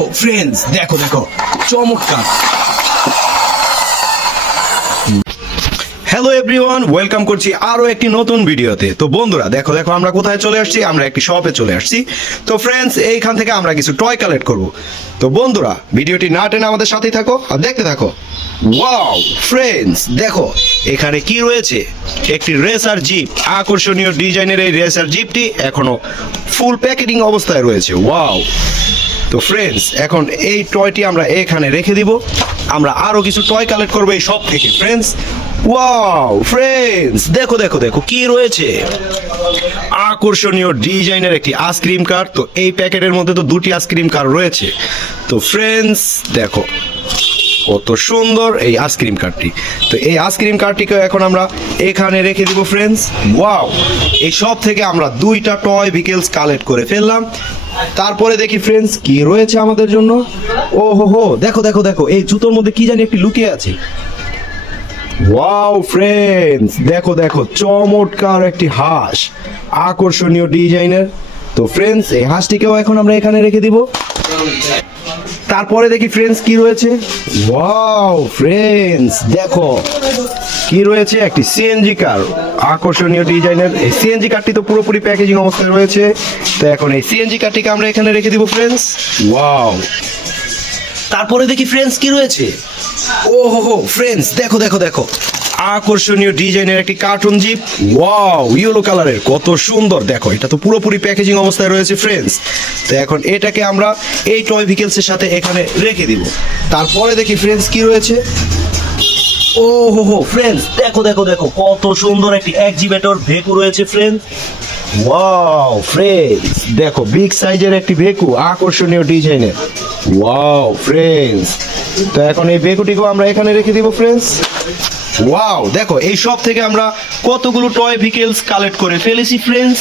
হো ফ্রেন্ডস, দেখো দেখো চমৎকার। হ্যালো এভরিওয়ান, ওয়েলকাম করছি আরো একটি নতুন ভিডিওতে। তো বন্ধুরা দেখো দেখো আমরা কোথায় চলে আসছি, আমরা একটি শপে চলে আসছি। তো ফ্রেন্ডস, এইখান থেকে আমরা কিছু টয় কালেক্ট করব। তো বন্ধুরা ভিডিওটি না টেনে আমাদের সাথেই থাকো আর দেখতে থাকো। ওয়াও ফ্রেন্ডস, দেখো এখানে কি রয়েছে, একটি রেসার জিপ। আকর্ষণীয় ডিজাইনের এই রেসার জিপটি এখনো ফুল প্যাকেটিং অবস্থায় রয়েছে। ওয়াও। তো ফ্রেন্ডস, এখন এই টয়টি আমরা এখানে রেখে দিব। আমরা আরো কিছু টয় কালেক্ট করবো এই শপ থেকে ফ্রেন্ডস। ওয়াও ফ্রেন্ডস, দেখো দেখো দেখো কি রয়েছে, আকর্ষণীয় ডিজাইনের একটি আইসক্রিম কার। তো এই প্যাকেটের মধ্যে তো দুটি আইসক্রিম কার রয়েছে। তো ফ্রেন্ডস দেখো কত সুন্দর এই আইসক্রিম কারটি। তো এই আইসক্রিম কারটিকে এখন আমরা এখানে রেখে দিব ফ্রেন্ডস। ওয়াও, এই সব থেকে আমরা দুইটা টয় ভিকেলস কালেক্ট করে ফেললাম। তারপরে দেখি ফ্রেন্ডস কি রয়েছে আমাদের জন্য। ও হো হো, দেখো দেখো দেখো এই জুতোর মধ্যে কি জানি একটি লুকিয়ে আছে। ওয়াও ফ্রেন্ডস, দেখো দেখো চমৎকার একটি হাঁস, আকর্ষণীয় ডিজাইনের। তো ফ্রেন্ডস, এই হাঁসটিকেও এখন আমরা এখানে রেখে দিব। তারপরে দেখি ফ্রেন্ডস কি রয়েছে। ওয়াও ফ্রেন্ডস, দেখো কি রয়েছে, একটি সিএনজি কার, আকর্ষণীয় ডিজাইনের। এই সিএনজি কারটি তো পুরোপুরি প্যাকেজিং অবস্থায় রয়েছে। তো এখন এই সিএনজি কারটিকে আমরা এখানে রেখে দিব ফ্রেন্ডস। ওয়াও। তারপরে দেখি ফ্রেন্ডস কি রয়েছে। ও হো হো ফ্রেন্ডস, দেখো দেখো দেখো আকর্ষণীয় ডিজাইনের একটি কার্টুন জিপ। ওয়াও, ইয়েলো কালারের, কত সুন্দর। দেখো এটা তো পুরোপুরি প্যাকেজিং অবস্থায় রয়েছে ফ্রেন্ডস। তো এখন এটাকে আমরা এই টয় ভিকেলসের সাথে এখানে রেখে দিব। তারপরে দেখি ফ্রেন্ডস কি রয়েছে। ও হো হো ফ্রেন্ডস, দেখো দেখো দেখো কত সুন্দর একটি এক্সিবিটর ভেকু রয়েছে ফ্রেন্ডস। ওয়াও ফ্রেন্ডস, দেখো বিগ সাইজের একটি ভেকু, আকর্ষণীয় ডিজাইনের। ওয়াও ফ্রেন্ডস, তো এখন এই ভেকুটিকেও আমরা এখানে রেখে দিব ফ্রেন্ডস। ওয়াও, দেখো এই সব থেকে আমরা কতগুলো টয় ভিকেলস কালেক্ট করে ফেলেছি ফ্রেন্ডস।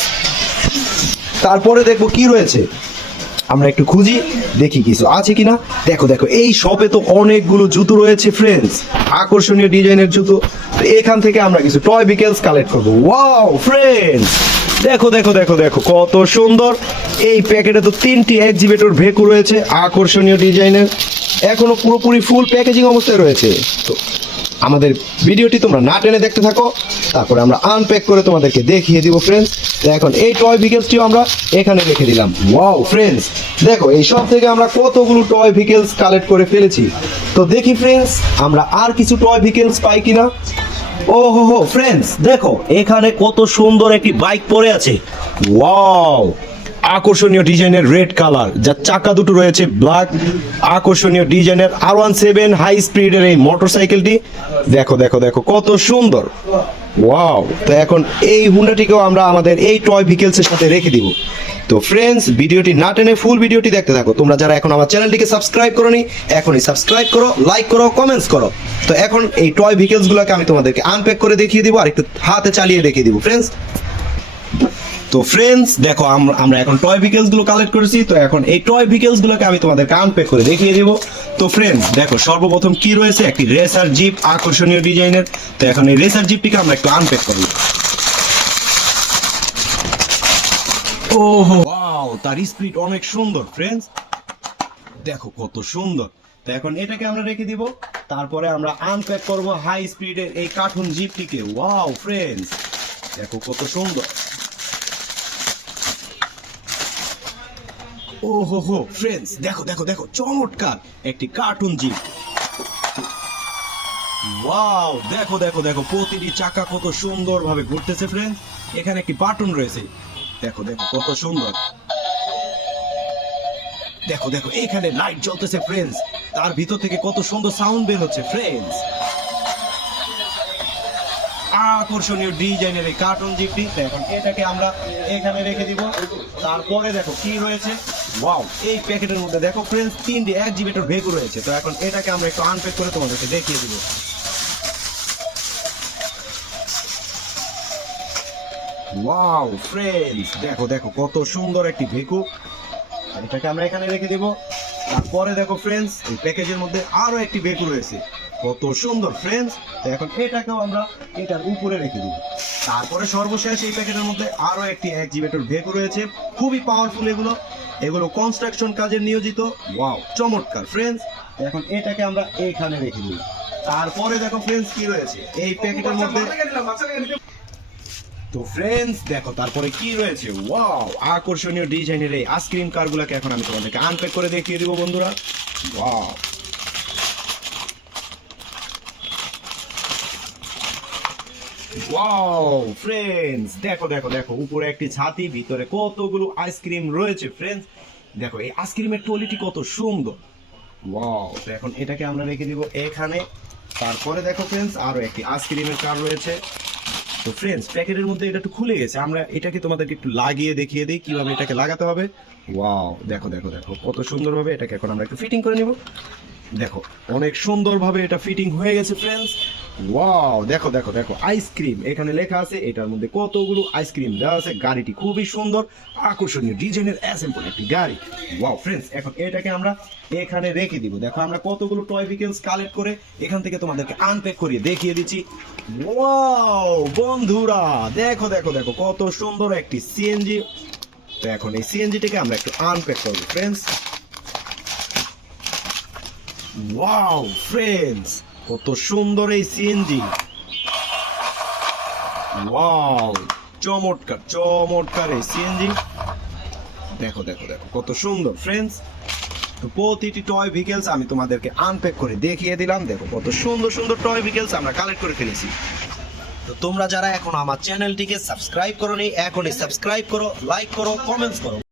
তারপরে দেখবো কি রয়েছে, আমরা একটু খুঁজি দেখি কিছু আছে কিনা। দেখো দেখো এই শপে তো অনেকগুলো জুতো রয়েছে ফ্রেন্ডস, আকর্ষণীয় ডিজাইনের জুতো। তো এখান থেকে আমরা কিছু টয় ভিকেলস কালেক্ট করবো। ওয়াও ফ্রেন্ডস, দেখো দেখো দেখো দেখো কত সুন্দর। এই প্যাকেটে তো তিনটি এক্সিবিটর ভেকু রয়েছে, আকর্ষণীয় ডিজাইনের, এখনো পুরোপুরি ফুল প্যাকেজিং অবস্থায় রয়েছে। তো আমাদের ভিডিওটি তোমরা না টেনে দেখতে থাকো, তারপরে আমরা আনপ্যাক করে তোমাদেরকে দেখিয়ে দিব ফ্রেন্ডস। তো এখন এই টয় ভিকেলসটিও আমরা এখানে রেখে দিলাম। ওয়াও ফ্রেন্ডস, দেখো এই সব থেকে আমরা কতগুলো টয় ভিকেলস কালেক্ট করে ফেলেছি। তো দেখি ফ্রেন্ডস আমরা আর কিছু টয় ভিকেলস পাই কিনা। ও হো হো ফ্রেন্ডস, দেখো এখানে কত সুন্দর একটি বাইক পড়ে আছে। ওয়াও, আকর্ষণীয় ডিজাইনের রেড কালার, যার চাকা দুটো রয়েছে ব্ল্যাক। আকর্ষণীয় ডিজাইনের R17 হাই স্পিডের এই মোটরসাইকেলটি। দেখো দেখো দেখো কত সুন্দর। ওয়াও, তো এখন এই হুন্ডাটিকেও আমরা আমাদের এই টয় ভিকেলসের সাথে রেখে দিব। তো ফ্রেন্ডস, ভিডিওটি না টেনে ফুল ভিডিওটি দেখতে থাকো। তোমরা যারা এখন আমার চ্যানেলটিকে সাবস্ক্রাইব করোনি, এখনই সাবস্ক্রাইব করো, লাইক করো, কমেন্টস করো। তো এখন এই টয় ভিকেলসগুলোকে আমি তোমাদেরকে আনপ্যাক করে দেখিয়ে দিব আর একটু হাতে চালিয়ে দেখিয়ে দিব ফ্রেন্ডস। তো ফ্রেন্ডস, দেখো আমরা এখন টয় ভিকেলস গুলো কালেক্ট করেছি। তো এখন এই টয় ভিকেলস গুলোকে আমি তোমাদেরকে আনপ্যাক করে দেখিয়ে দিব। তো ফ্রেন্ডস, দেখো সর্বপ্রথম কি রয়েছে, একটি রেসার জিপ, আকর্ষণীয় ডিজাইনের। তো এখন এই রেসার জিপটিকে আমরা একটু আনপ্যাক করব। ওহো ওয়াও, তার স্পিড অনেক সুন্দর ফ্রেন্ডস, দেখো কত সুন্দর। তো এখন এটাকে আমরা রেখে দিব। তারপরে আমরা আনপ্যাক করব হাই স্পিডের এই কার্টুন জিপটিকে। ওয়াও ফ্রেন্ডস, দেখো কত সুন্দর। ও হো হো ফ্রেন্ডস, দেখো দেখো দেখো চমৎকার একটি কার্টুন জিপ। ওয়াও, দেখো দেখো দেখো প্রতিটি চাকা কত সুন্দর ভাবে ঘুরতেছে ফ্রেন্ডস। এখানে একটি বাটন রয়েছে, দেখো দেখো কত সুন্দর। দেখো দেখো এখানে লাইট জ্বলতেছে ফ্রেন্ডস, তার ভিতর থেকে কত সুন্দর সাউন্ড বের হচ্ছে ফ্রেন্ডস। আকর্ষণীয় ডিজাইনের এই কার্টুন জিপটি। এখন এটাকে আমরা এখানে রেখে দিব। তারপরে দেখো কি রয়েছে। ওয়াও, এই প্যাকেটের মধ্যে দেখো ফ্রেন্ডস তিনটি এক্সিবিটর ভেকু রয়েছে। তো এখন এটাকে আমরা একটু আনপ্যাক করে তোমাদেরকে দেখিয়ে দিব। ওয়াও ফ্রেন্ডস, দেখো দেখো কত সুন্দর একটি ভেকু। এটাকে আমরা এখানে রেখে দিব। তারপরে দেখো ফ্রেন্ডস এই প্যাকেজের মধ্যে আরো একটি ভেকু রয়েছে, কত সুন্দর ফ্রেন্ডস। এখন এটাকেও আমরা এটার উপরে রেখে দিব। তারপরে সর্বশেষ এই প্যাকেটের মধ্যে আরো একটি এক্সিবিটর ভেকু রয়েছে, খুবই পাওয়ারফুল এগুলো। এগুলো কনস্ট্রাকশন কাজে নিয়োজিত। ওয়াও, চমৎকার ফ্রেন্ডস। এখন এটাকে আমরা এখানে রেখে দিই। তারপরে দেখো ফ্রেন্ডস কি রয়েছে এই প্যাকেটের মধ্যে। তো ফ্রেন্ডস দেখো তারপরে কি রয়েছে। ওয়াও, আকর্ষণীয় ডিজাইনের এই আইসক্রিম কারগুলোকে এখন আমি তোমাদেরকে আনপ্যাক করে দেখিয়ে দিব বন্ধুরা। ওয়াও, ওয়াও ফ্রেন্ডস, দেখো দেখো দেখো, উপরে একটি ছাতি, ভিতরে কতগুলো আইসক্রিম রয়েছে ফ্রেন্ডস। দেখো এই আইসক্রিমের কোয়ালিটি কত সুন্দর। ওয়াও, তো এখন এটাকে আমরা রেখে দিব এখানে। তারপরে দেখো ফ্রেন্ডস আরো একটি আইসক্রিমের কার রয়েছে। তো ফ্রেন্ডস প্যাকেটের মধ্যে এটা একটু খুলে গেছে, আমরা এটাকে তোমাদেরকে একটু লাগিয়ে দেখিয়ে দিই কিভাবে এটাকে লাগাতে হবে। ওয়াও, দেখো দেখো দেখো কত সুন্দরভাবে এটাকে এখন আমরা একটু ফিটিং করে নিব। দেখো অনেক সুন্দরভাবে এটা ফিটিং হয়ে গেছে ফ্রেন্ডস। ওয়াও, দেখো দেখো দেখো, আইসক্রিম এখানে লেখা আছে, এটার মধ্যে কতগুলো আইসক্রিম দেওয়া আছে। গাড়িটি খুবই সুন্দর, আকর্ষণীয় ডিজাইনের অ্যাসেম্বল একটি গাড়ি। ওয়াও ফ্রেন্ডস, এখন এটাকে আমরা এখানে রেখে দিব। দেখো আমরা কতগুলো টয় ভেহিকলস কালেক্ট করে এখান থেকে তোমাদেরকে আনপ্যাক করিয়ে দেখিয়ে দিচ্ছি। ওয়াও বন্ধুরা, দেখো দেখো দেখো কত সুন্দর একটি সিএনজি। তো এখন এই সিএনজিটাকে আমরা একটু আনপ্যাক করবো ফ্রেন্ডস। ওয়াও ফ্রেন্ডস, কত সুন্দর এই সিএনজি। ওয়াও, চমৎকার চমৎকার এই সিএনজি। দেখো দেখো দেখো কত সুন্দর ফ্রেন্ডস। তো প্রতিটি টয় ভেহিকলস আমি তোমাদেরকে আনপ্যাক করে দেখিয়ে দিলাম। দেখো কত সুন্দর সুন্দর টয় ভেহিকলস আমরা কালেক্ট করে ফেলেছি। তো তোমরা যারা এখন আমার চ্যানেলটিকে সাবস্ক্রাইব করোনি, এখনই সাবস্ক্রাইব করো, লাইক করো, কমেন্টস করো।